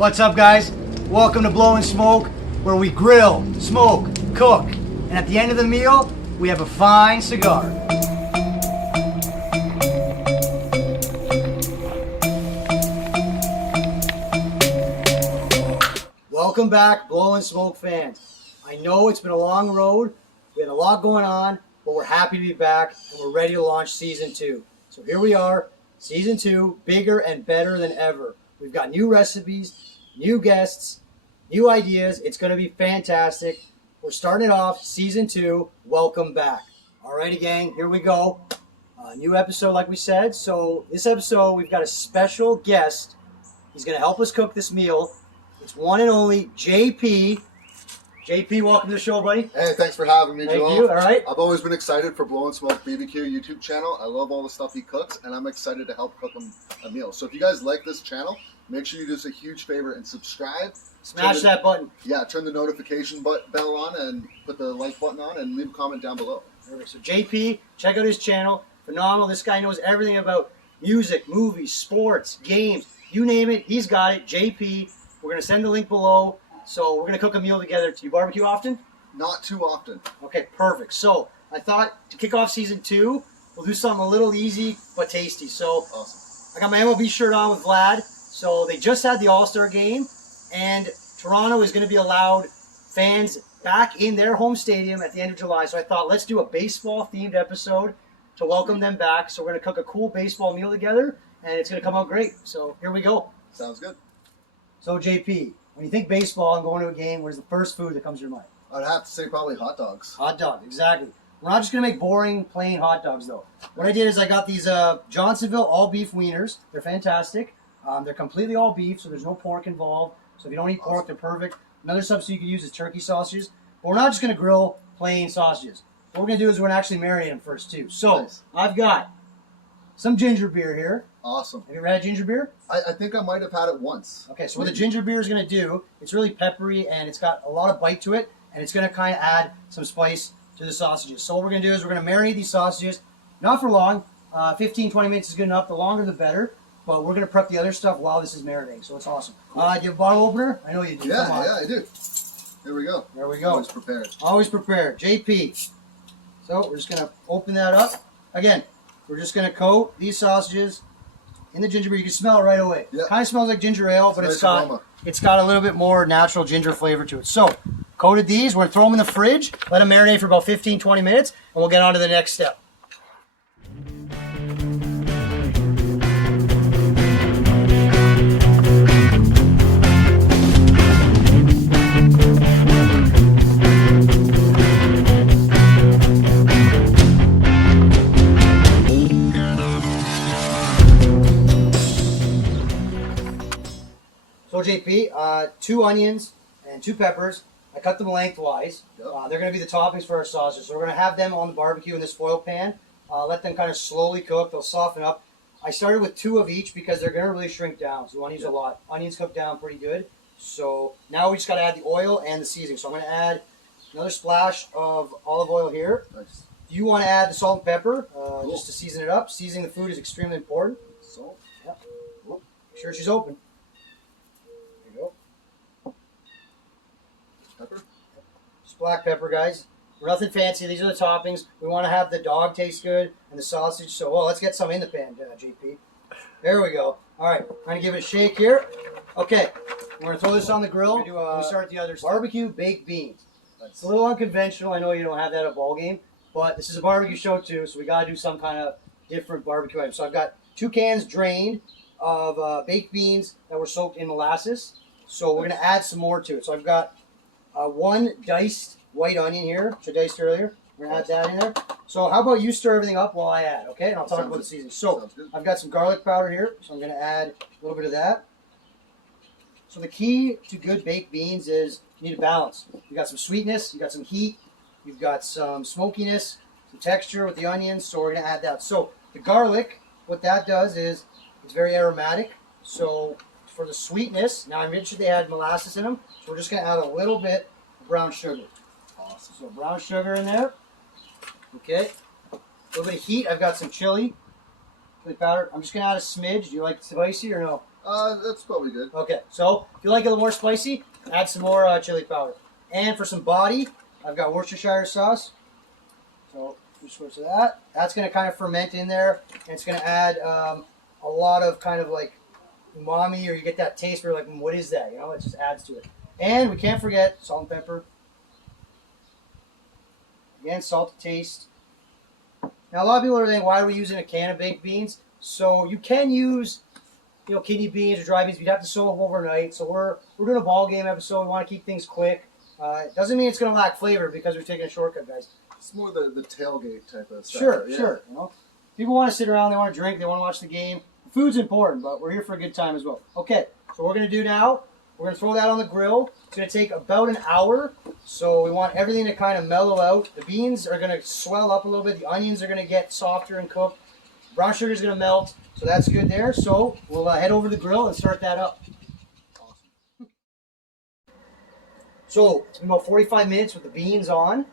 What's up, guys? Welcome to Blowin Smoke, where we grill, smoke, cook, and at the end of the meal, we have a fine cigar. Welcome back, Blowin Smoke fans. I know it's been a long road, we had a lot going on, but we're happy to be back and we're ready to launch Season 2. So here we are, Season 2, bigger and better than ever. We've got new recipes, new guests, new ideas. It's going to be fantastic. We're starting it off, Season 2. Welcome back. Alrighty, gang, here we go. New episode, like we said. So this episode, we've got a special guest. He's going to help us cook this meal. It's one and only JP. JP, welcome to the show, buddy. Hey, thanks for having me, Joel. Thank you. All right. I've always been excited for Blowin Smoke BBQ YouTube channel. I love all the stuff he cooks, and I'm excited to help cook him a meal. So if you guys like this channel, make sure you do us a huge favor and subscribe. Smash that button. Yeah, turn the notification bell on and put the like button on and leave a comment down below. Perfect. So JP, check out his channel. Phenomenal. This guy knows everything about music, movies, sports, games. You name it, he's got it. JP. We're going to send the link below. So we're going to cook a meal together. Do you barbecue often? Not too often. Okay, perfect. So I thought to kick off Season 2, we'll do something a little easy but tasty. So Awesome. I got my MLB shirt on with Vlad. So they just had the All-Star game, and Toronto is going to be allowed fans back in their home stadium at the end of July. So I thought, let's do a baseball-themed episode to welcome them back. So we're going to cook a cool baseball meal together, and it's going to come out great. So here we go. Sounds good. So JP, when you think baseball and going to a game, where's the first food that comes to your mind? I'd have to say probably hot dogs. Hot dog, exactly. We're not just going to make boring, plain hot dogs, though. What I did is I got these Johnsonville all-beef wieners. They're fantastic. They're completely all beef, so there's no pork involved. So if you don't eat pork, they're perfect. Another substitute you can use is turkey sausages. But we're not just going to grill plain sausages. What we're going to do is we're going to actually marinate them first, too. So Nice. I've got some ginger beer here. Awesome. Have you ever had ginger beer? I think I might have had it once. Okay, so what the ginger beer is going to do, it's really peppery and it's got a lot of bite to it, and it's going to kind of add some spice to the sausages. So what we're going to do is we're going to marinate these sausages, not for long, 15, 20 minutes is good enough, the longer the better, but we're going to prep the other stuff while this is marinating, so it's awesome. Do you have a bottle opener? I know you do. Yeah, Come on. yeah, I do. Here we go. There we go. Always prepared. Always prepared. JP. So we're just going to open that up. Again, we're just going to coat these sausages in the ginger beer. You can smell it right away. Yep. Kind of smells like ginger ale, but Nice aroma. it's got a little bit more natural ginger flavor to it. So, coated these. We're going to throw them in the fridge, let them marinate for about 15, 20 minutes, and we'll get on to the next step. So JP, 2 onions and 2 peppers. I cut them lengthwise. Yep. They're going to be the toppings for our sausages. So we're going to have them on the barbecue in this foil pan. Let them kind of slowly cook. They'll soften up. I started with 2 of each because they're going to really shrink down. So we want to use a lot. Onions cook down pretty good. So now we just got to add the oil and the seasoning. So I'm going to add another splash of olive oil here. Nice. You want to add the salt and pepper Cool. just to season it up. Seasoning the food is extremely important. Salt. Yep. Make sure she's open. There you go. Pepper. Just black pepper, guys. We're nothing fancy. These are the toppings. We want to have the dog taste good and the sausage. So, well, let's get some in the pan, JP. There we go. All right, I'm going to give it a shake here. Okay, we're going to throw this on the grill. We start the other barbecue baked beans. It's a little unconventional. I know you don't have that at a ball game, but this is a barbecue show too, so we got to do some kind of different barbecue item. So I've got 2 cans drained of baked beans that were soaked in molasses. So we're going to add some more to it. So I've got 1 diced white onion here, which I diced earlier. We're going to add that in there. So how about you stir everything up while I add, okay? And I'll talk about the seasoning. So I've got some garlic powder here, so I'm going to add a little bit of that. So the key to good baked beans is you need a balance. You got some sweetness, you got some heat, you've got some smokiness, some texture with the onions, so we're going to add that. So the garlic, what that does is it's very aromatic. So for the sweetness, now I mentioned they had molasses in them, so we're just going to add a little bit of brown sugar. Awesome. So brown sugar in there. Okay. A little bit of heat. I've got some chili powder. I'm just going to add a smidge. Do you like it spicy or no? That's probably good. Okay, so if you like it a little more spicy, add some more chili powder. And for some body, I've got Worcestershire sauce. So just switch to that. That's going to kind of ferment in there, and it's going to add a lot of kind of like umami, or you get that taste where you're like, what is that? You know, it just adds to it. And we can't forget salt and pepper. Again, salt to taste. Now, a lot of people are saying, why are we using a can of baked beans? So you can use, you know, kidney beans or dry beans. You'd have to soak them overnight. So we're doing a ball game episode. We want to keep things quick. It doesn't mean it's going to lack flavor because we're taking a shortcut, guys. It's more the tailgate type of stuff. Sure, yeah. sure. You know, people want to sit around. They want to drink. They want to watch the game. Food's important, but we're here for a good time as well. Okay, so what we're going to do now, we're going to throw that on the grill. It's going to take about an hour. So we want everything to kind of mellow out. The beans are going to swell up a little bit. The onions are going to get softer and cooked. Brown sugar is going to melt. So that's good there. So we'll head over to the grill and start that up. Awesome. So it's been about 45 minutes with the beans on.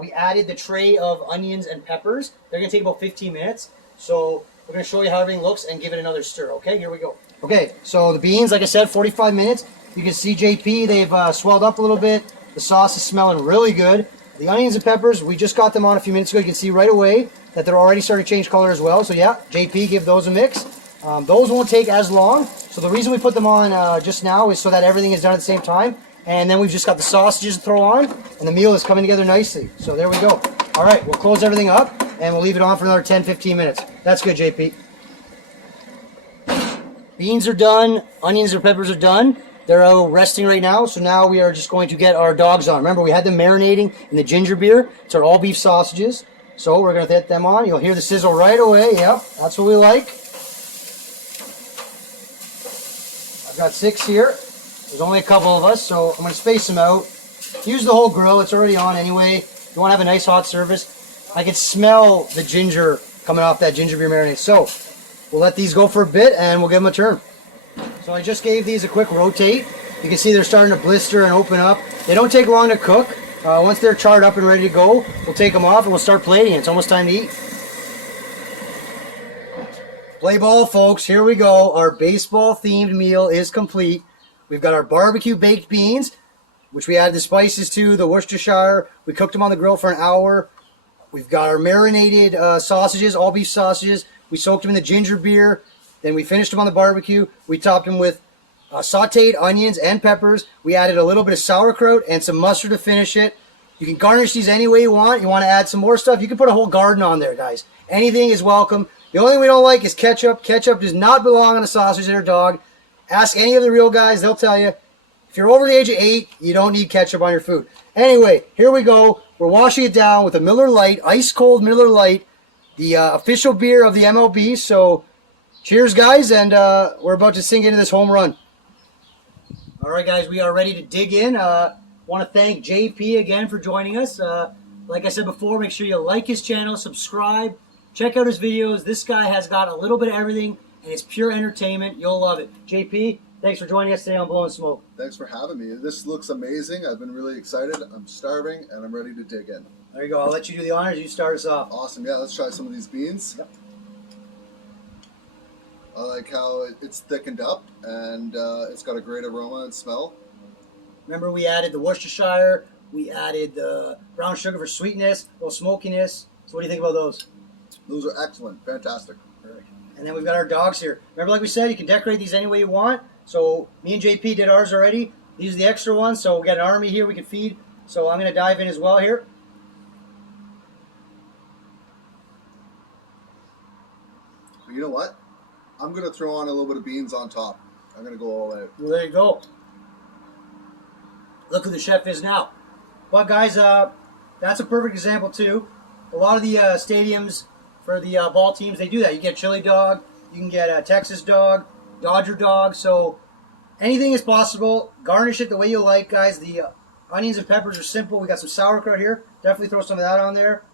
We added the tray of onions and peppers. They're going to take about 15 minutes. So we're going to show you how everything looks and give it another stir. Okay, here we go. Okay, so the beans, like I said, 45 minutes. You can see JP, they've swelled up a little bit. The sauce is smelling really good. The onions and peppers, we just got them on a few minutes ago. You can see right away that they're already starting to change color as well. So yeah, JP, give those a mix. Those won't take as long. So the reason we put them on just now is so that everything is done at the same time. And then we've just got the sausages to throw on, and the meal is coming together nicely. So there we go. All right, we'll close everything up, and we'll leave it on for another 10-15 minutes. That's good, JP. Beans are done. Onions and peppers are done. They're out resting right now, so now we are just going to get our dogs on. Remember, we had them marinating in the ginger beer. It's our all-beef sausages. So we're going to get them on. You'll hear the sizzle right away. Yep, that's what we like. I've got 6 here. There's only a couple of us, so I'm going to space them out. Use the whole grill. It's already on anyway. You want to have a nice hot service. I can smell the ginger coming off that ginger beer marinade. So we'll let these go for a bit, and we'll give them a turn. So I just gave these a quick rotate. You can see they're starting to blister and open up. They don't take long to cook. Once they're charred up and ready to go, we'll take them off and we'll start plating. It's almost time to eat. Play ball, folks. Here we go. Our baseball-themed meal is complete. We've got our barbecue baked beans, which we added the spices to, the Worcestershire. We cooked them on the grill for an hour. We've got our marinated sausages, all beef sausages. We soaked them in the ginger beer. Then we finished them on the barbecue. We topped them with sauteed onions and peppers. We added a little bit of sauerkraut and some mustard to finish it. You can garnish these any way you want. You want to add some more stuff, you can put a whole garden on there, guys. Anything is welcome. The only thing we don't like is ketchup. Ketchup does not belong on a sausage or a dog. Ask any of the real guys, they'll tell you. If you're over the age of 8, you don't need ketchup on your food. Anyway, here we go. We're washing it down with a Miller Lite, ice cold Miller Lite, the official beer of the MLB. So cheers, guys, and we're about to sink into this home run. All right, guys, we are ready to dig in. Want to thank JP again for joining us. Like I said before, make sure you like his channel, subscribe, check out his videos. This guy has got a little bit of everything, and it's pure entertainment. You'll love it. JP, thanks for joining us today on Blowin Smoke. Thanks for having me. This looks amazing. I've been really excited. I'm starving, and I'm ready to dig in. There you go. I'll let you do the honors. You start us off. Awesome. Yeah, let's try some of these beans. Yep. I like how it's thickened up, and it's got a great aroma and smell. Remember, we added the Worcestershire. We added the brown sugar for sweetness, a little smokiness. So what do you think about those? Those are excellent. Fantastic. Perfect. And then we've got our dogs here. Remember, like we said, you can decorate these any way you want. So me and JP did ours already. These are the extra ones. So we got an army here we can feed. So I'm going to dive in as well here. But you know what? I'm going to throw on a little bit of beans on top. I'm going to go all out. Well, there you go. Look who the chef is now. But guys, that's a perfect example too. A lot of the stadiums for the ball teams, they do that. You get chili dog, you can get a Texas dog, Dodger dog. So anything is possible. Garnish it the way you like, guys. The onions and peppers are simple. We got some sauerkraut here. Definitely throw some of that on there.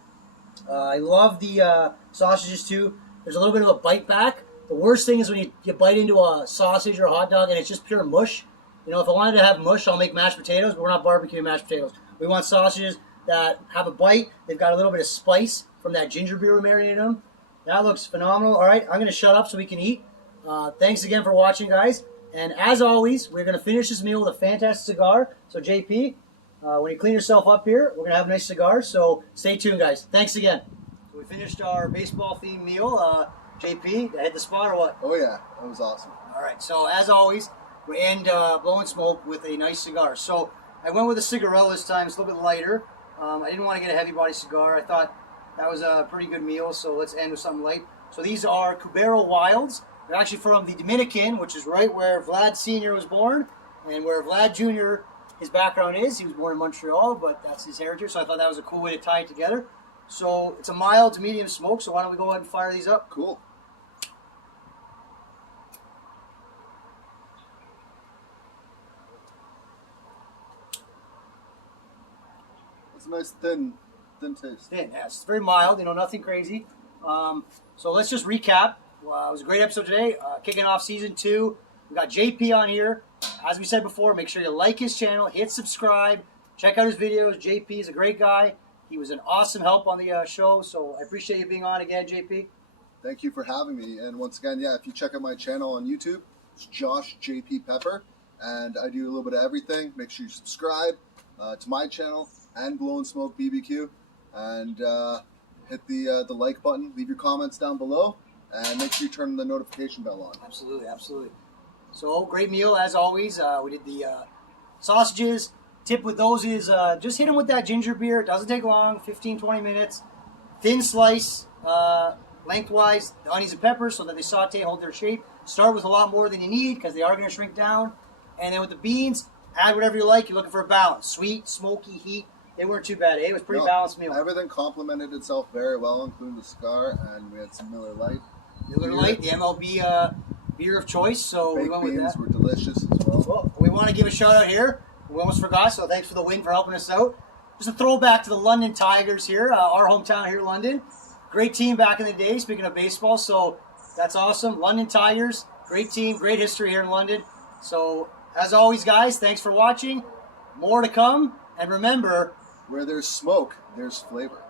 I love the sausages too. There's a little bit of a bite back. The worst thing is when you bite into a sausage or a hot dog and it's just pure mush. You know, if I wanted to have mush, I'll make mashed potatoes, but we're not barbecuing mashed potatoes. We want sausages that have a bite. They've got a little bit of spice from that ginger beer we marinated them. That looks phenomenal. All right, I'm going to shut up so we can eat. Thanks again for watching, guys. And as always, we're going to finish this meal with a fantastic cigar. So, JP, when you clean yourself up here, we're going to have a nice cigar. So, stay tuned, guys. Thanks again. So we finished our baseball-themed meal. JP, hit the spot or what? Oh yeah, that was awesome. All right. So, as always, we end Blowin Smoke with a nice cigar. So, I went with a cigarette this time. It's a little bit lighter. I didn't want to get a heavy-body cigar. I thought that was a pretty good meal. So, let's end with something light. So, these are Cubero Wilds. They're actually from the Dominican, which is right where Vlad Sr. was born, and where Vlad Jr., his background is. He was born in Montreal, but that's his heritage, so I thought that was a cool way to tie it together. So it's a mild to medium smoke, so why don't we go ahead and fire these up? Cool. It's a nice thin taste. Thin, yes. It's very mild, nothing crazy. So let's just recap. It was a great episode today, kicking off season 2. We got JP on here. As we said before, make sure you like his channel, hit subscribe, check out his videos. JP is a great guy. He was an awesome help on the show, so I appreciate you being on again, JP. Thank you for having me. And once again, yeah, if you check out my channel on YouTube, it's Josh JP Pepper, and I do a little bit of everything. Make sure you subscribe to my channel and Blowin Smoke BBQ, and hit the like button. Leave your comments down below. And make sure you turn the notification bell on. Absolutely, absolutely. So, great meal as always. We did the sausages. Tip with those is just hit them with that ginger beer. It doesn't take long, 15-20 minutes. Thin slice, lengthwise, the onions and peppers so that they saute, hold their shape. Start with a lot more than you need because they are going to shrink down. And then with the beans, add whatever you like. You're looking for a balance. Sweet, smoky, heat. They weren't too bad. It was a pretty balanced meal. Everything complemented itself very well, including the cigar, and we had some Miller Lite. Miller Lite, the MLB beer of choice, so we went with that. Baked beans were delicious as well. Well, we want to give a shout out here. We almost forgot, so thanks for the win for helping us out. Just a throwback to the London Tigers here, our hometown here in London. Great team back in the day, speaking of baseball, so that's awesome. London Tigers, great team, great history here in London. So, as always, guys, thanks for watching. More to come, and remember, where there's smoke, there's flavor.